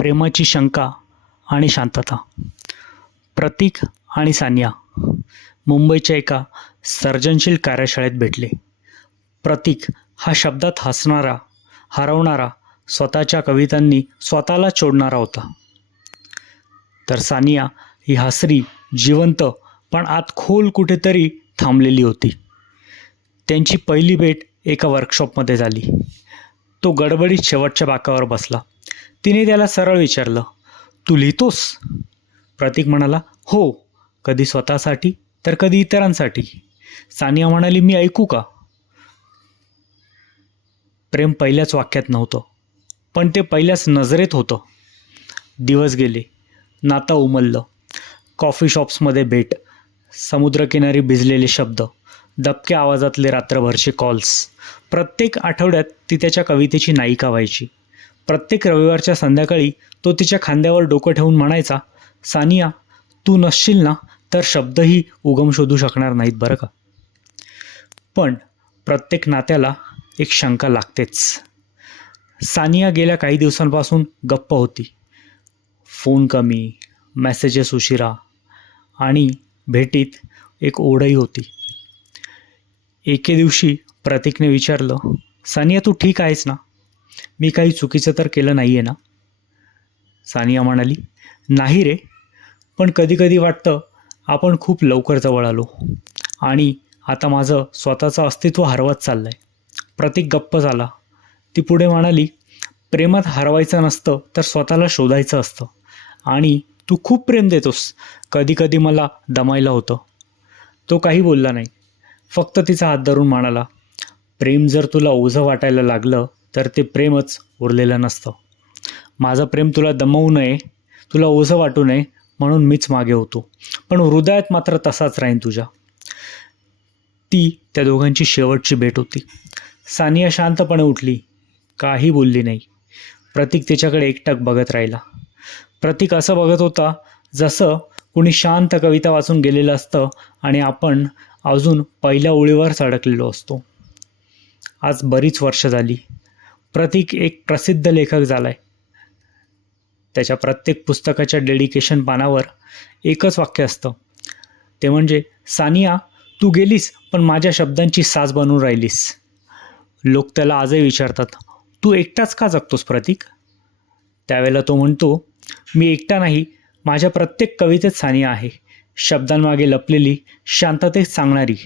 प्रेमाची शंका आणि शांतता. प्रतीक आणि सानिया मुंबईच्या एका सर्जनशील कार्यशाळेत भेटले. प्रतीक हा शब्दात हसणारा, हरवणारा, स्वतःच्या कवितांनी स्वतःला चोडणारा होता. तर सानिया ही हसरी, जिवंत, पण आत खोल कुठेतरी थांबलेली होती. त्यांची पहिली भेट एका वर्कशॉपमध्ये झाली. तो गडबडीत शेवटच्या बाकावर बसला. तिने त्याला सरळ विचारलं, "तू लिहितोस?" प्रतीक म्हणाला, "हो, कधी स्वतःसाठी तर कधी इतरांसाठी." सानिया म्हणाली, "मी ऐकू का?" प्रेम पहिल्याच वाक्यात नव्हतं, पण ते पहिल्याच नजरेत होतं. दिवस गेले, नातं उमललं. कॉफी शॉप्समध्ये भेट, समुद्रकिनारी भिजलेले शब्द, दबक्या आवाजातले रात्रभरचे कॉल्स. प्रत्येक आठवड्यात ती त्याच्या कवितेची नायिका व्हायची. प्रत्येक रविवारच्या संध्याकाळी तो तिच्या खांद्यावर डोकं ठेवून म्हणायचा, "सानिया, तू नसशील ना तर शब्दही उगम शोधू शकणार नाहीत बरं का." पण प्रत्येक नात्याला एक शंका लागतेच. सानिया गेल्या काही दिवसांपासून गप्प होती. फोन कमी, मेसेजेस उशिरा आणि भेटीत एक ओढही होती. एके दिवशी प्रतीकने विचारलं, "सानिया, तू ठीक आहेस ना? मी काही चुकीचं तर केलं नाही आहे ना?" सानिया म्हणाली, "नाही रे, पण कधीकधी वाटतं आपण खूप लवकर जवळ आलो आणि आता माझं स्वतःचं अस्तित्व हरवत चाललं आहे." प्रतीक गप्प झाला. ती पुढे म्हणाली, "प्रेमात हरवायचं नसतं तर स्वतःला शोधायचं असतं आणि तू खूप प्रेम देतोस. कधीकधी मला दमायला होतं." तो काही बोलला नाही, फक्त तिचा हात धरून म्हणाला, "प्रेम जर तुला ओझं वाटायला लागलं तर ते प्रेमच उरलेलं नसतं. माझं प्रेम तुला दमवू नये, तुला ओझं वाटू नये म्हणून मीच मागे होतो, पण हृदयात मात्र तसाच राहीन तुझ्या." ती त्या दोघांची शेवटची भेट होती. सानिया शांतपणे उठली, काही बोलली नाही. प्रतीक तिच्याकडे एकटक बघत राहिला. प्रतीक असं बघत होता जसं कुणी शांत कविता वाचून गेलेलं असतं आणि आपण अजून पहिल्या ओळीवरच अडकलेलो असतो. आज बरीच वर्ष झाली. प्रतीक एक प्रसिद्ध लेखक झालाय. त्याच्या प्रत्येक पुस्तकाच्या डेडिकेशन पानावर एकच वाक्य असतं, ते म्हणजे, "सानिया, तू गेलीस पण माझ्या शब्दांची साज बनून राहिलीस." लोक त्याला आजही विचारतात, "तू एकटाच का जगतोस प्रतीक?" त्यावेळेला तो म्हणतो, "मी एकटा नाही, माझ्या प्रत्येक कवितेत सानिया आहे, शब्दांमागे लपलेली, शांततेत सांगणारी."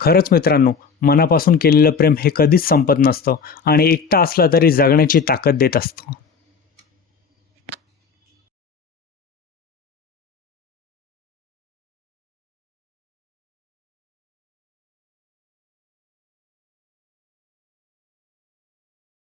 खरंच मित्रांनो, मनापासून केलेलं प्रेम हे कधीच संपत नसतं आणि एकटा असला तरी जगण्याची ताकद देत असतं.